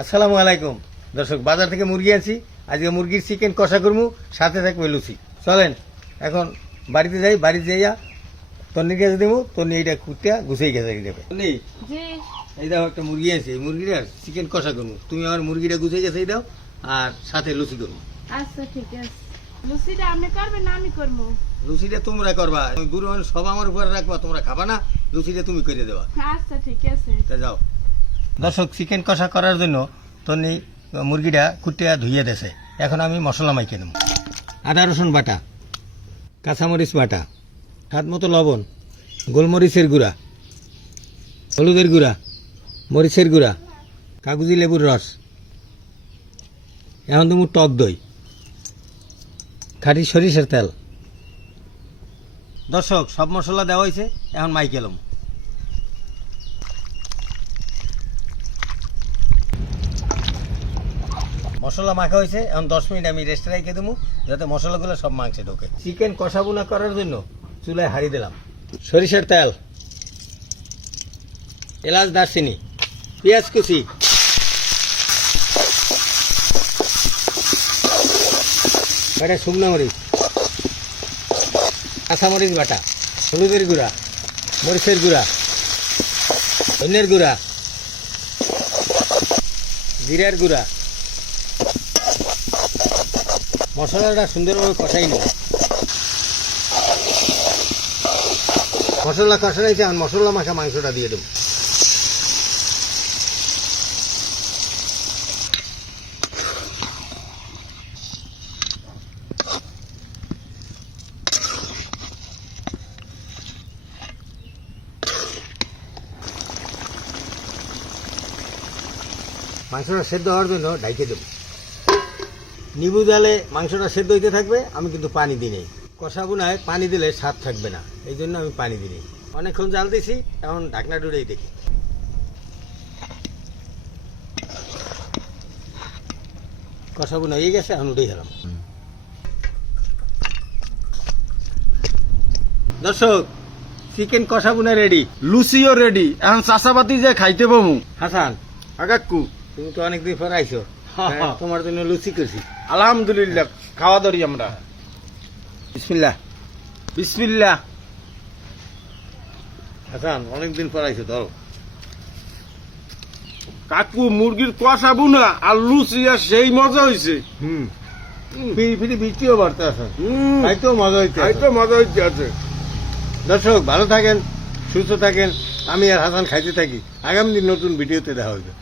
আসসালামু আলাইকুম দর্শক, বাজার থেকে মুরগি আনছি। আজকে মুরগির চিকেন কষা করবো, সাথে থাকবে লুচি। চলেন এখন বাড়িতে যাই। বাড়িতে যাইয়া তন্নির কাছে দেবো, তন্নি এইটা কুটিয়া গুছিয়ে গেছে দেবে। তন্নি, জি এই দাও একটা মুরগি আছে, এই মুরগিটার চিকেন কষা করবো। তুমি আমার মুরগিটা গুছিয়ে গেছে এই দাও, আর সাথে লুচি করবো। আচ্ছা ঠিক আছে। লুচিটা আপনি করবেন না আমি করবো? লুচিটা তোমরা করবা, আমি বুড়ো মানুষ সব আমার উপরে রাখবা, তোমরা খাবা না। লুচিটা তুমি করে দেবা। আচ্ছা ঠিক আছে। তা যাও। দর্শক, চিকেন কষা করার জন্য তন্নি মুরগিটা কুটিয়া ধুইয়ে দেছে। এখন আমি মশলা মাইকে নেব। আদা রসুন বাটা, কাঁচামরিচ বাটা, স্বাদ মতো লবণ, গোলমরিচের গুঁড়া, হলুদের গুঁড়া, মরিচের গুঁড়া, কাগজি লেবুর রস, এখন তুমি টক দই, খাঁটি সরিষার তেল। দর্শক, সব মশলা দেওয়া হয়েছে, এখন মাইকে এলাম। মশলা মাখা হয়েছে, এখন 10 মিনিট আমি রেস্টে রেখে দেবো, যাতে মশলাগুলো সব মাংসে ঢোকে। চিকেন কষা বোনা করার জন্য চুলায় হাঁড়ি দিলাম। সরিষার তেল, এলাচ, দারচিনি, পেঁয়াজ কুচি, কয়টা শুকনো মরিচ, কাঁচামরিচ বাটা, হলুদের গুঁড়া, মরিচের গুঁড়া, ধনিয়ার গুঁড়া, জিরার গুঁড়া। মশলাটা সুন্দরভাবে কষাই নেব। মশলা কষাইছে, এখন মশলা মাখা মাংসটা দিয়ে দেব। মাংসটা সেদ্ধ হওয়ার জন্য ঢাইকে দেব। নিবু জালে মাংসটা সেদ্ধ হইতে থাকবে, আমি কিন্তু পানি দিই নাই। কষা বোনায় পানি দিলে স্বাদ থাকবে না, এই জন্য আমি পানি দিই নাই। অনেকক্ষণ জাল দিছি, এখন ঢাকনা ডুরেই দেখি। কষা বোনা হয়ে গেছে, এখন উঠেই গেলাম। দর্শক, চিকেন কষা বোনা রেডি, লুচিও রেডি। এখন চাষাবাতি যে খাইতে পাবো। হাসান আগাক্কু তুমি তো অনেকদিন পর আইছো, তোমার জন্য লুচি করছি। আলহামদুলিল্লাহ, খাওয়া ধরি আমরা। বিসমিল্লাহ। বিসমিল্লাহ। হাসান অনেকদিন পর আইছো, ধরো। কাকু, মুরগির কষা বুনা আর লুচি আর সেই মজা হয়েছে। ফিরি ফিরি বৃষ্টিও বাড়তে আছে, খাইতেও মজা হইতে আছে। খাইতে মজা হইতে আছে। দর্শক, ভালো থাকেন, সুস্থ থাকেন। আমি আর হাসান খাইতে থাকি। আগামী দিন নতুন ভিডিওতে দেখা হবে।